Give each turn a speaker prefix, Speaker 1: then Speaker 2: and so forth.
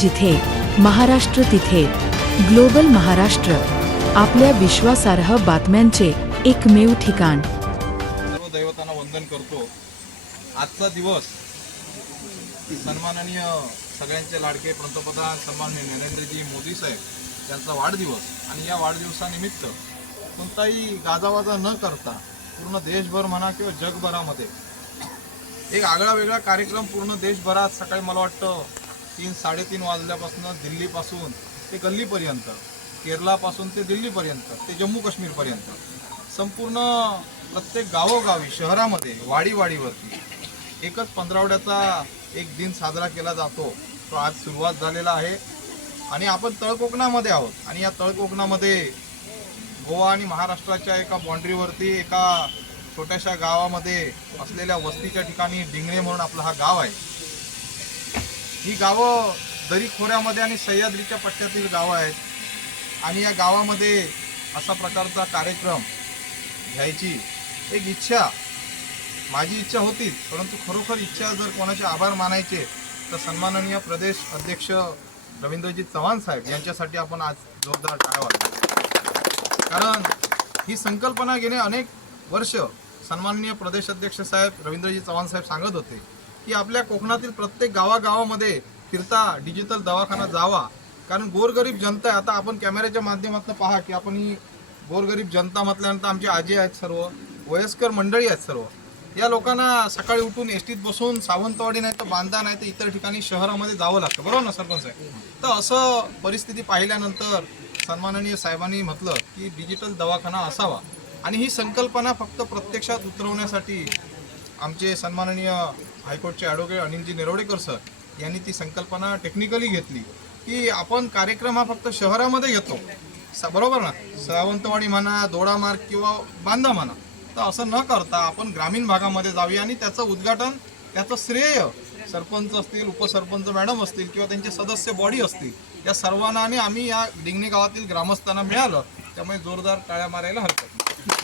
Speaker 1: जिथे महाराष्ट्र तिथे. ग्लोबल महाराष्ट्र आपल्या विश्वासार्ह बातम्यांचे एकमेव ठिकाण.
Speaker 2: सर्व दैवतांना वंदन करतो. आजचा दिवस सन्माननीय सगळ्यांचे लाडके पंतप्रधान सन्माननीय नरेंद्रजी मोदी साहेब यांचा वाढदिवस आणि या वाढदिवसानिमित्त कोणताही गाजावाजा न करता पूर्ण देशभर म्हणा किंवा जगभरामध्ये एक आगळा वेगळा कार्यक्रम पूर्ण देशभरात सकाळी मला वाटतं तीन साडेतीन वाजल्यापासून दिल्लीपासून ते गल्लीपर्यंत केरळापासून ते दिल्लीपर्यंत ते जम्मू काश्मीरपर्यंत. संपूर्ण प्रत्येक गावोगावी शहरामध्ये वाडीवाडीवरती एकच पंधरावड्याचा एक दिन साजरा केला जातो. तो आज सुरुवात झालेला आहे. आणि आपण तळकोकणामध्ये आहोत. आणि या तळकोकणामध्ये गोवा आणि महाराष्ट्राच्या एका बाँड्रीवरती एका छोट्याशा गावामध्ये असलेल्या वस्तीच्या ठिकाणी डिंगणे म्हणून आपला हा गाव आहे. ही गावं दरी खोऱ्यामध्ये आणि सह्याद्रीच्या पट्ट्यातील गावं आहेत. आणि या गावामध्ये असा प्रकारचा कार्यक्रम घ्यायची एक इच्छा माझी इच्छा होतीच परंतु खरोखर इच्छा जर कोणाचे आभार मानायचे तर सन्माननीय प्रदेश अध्यक्ष रवींद्रजी चव्हाण साहेब यांच्यासाठी आपण आज जोरदार टाळ्या कारण ही संकल्पना गेले अनेक वर्ष सन्माननीय प्रदेश अध्यक्ष साहेब रवींद्रजी चव्हाण साहेब सांगत होते. की आपल्या कोकणातील प्रत्येक गावागावामध्ये फिरता डिजिटल दवाखाना जावा. कारण गोरगरीब जनता आहे. आता आपण कॅमेऱ्याच्या माध्यमातून पहा की आपण ही गोरगरीब जनता म्हटल्यानंतर आमची आजी आहेत सर्व वयस्कर मंडळी आहेत सर्व. या लोकांना सकाळी उठून एस टीत बसून सावंतवाडी नाही तर बांधा नाही तर इतर ठिकाणी शहरामध्ये जावं लागतं. बरोबर ना सरपंच साहेब? तर असं परिस्थिती पाहिल्यानंतर सन्माननीय साहेबांनी म्हटलं की डिजिटल दवाखाना असावा. आणि ही संकल्पना फक्त प्रत्यक्षात उतरवण्यासाठी आमचे सन्माननीय हायकोर्टचे ॲडव्होकेट अनिलजी नेरोडेकर सर यांनी ती संकल्पना टेक्निकली घेतली की आपण कार्यक्रम हा फक्त शहरामध्ये घेतो. स- बरोबर ना? सावंतवाडी म्हणा दोडामार्ग किंवा बांधा म्हणा. तर असं न करता आपण ग्रामीण भागामध्ये जाऊया आणि त्याचं उद्घाटन त्याचं श्रेय सरपंच असतील उपसरपंच मॅडम असतील किंवा त्यांचे सदस्य बॉडी असतील या सर्वांना आणि आम्ही या डिंगणे गावातील ग्रामस्थांना मिळालं त्यामुळे जोरदार टाळ्या मारायला हरकत नाही.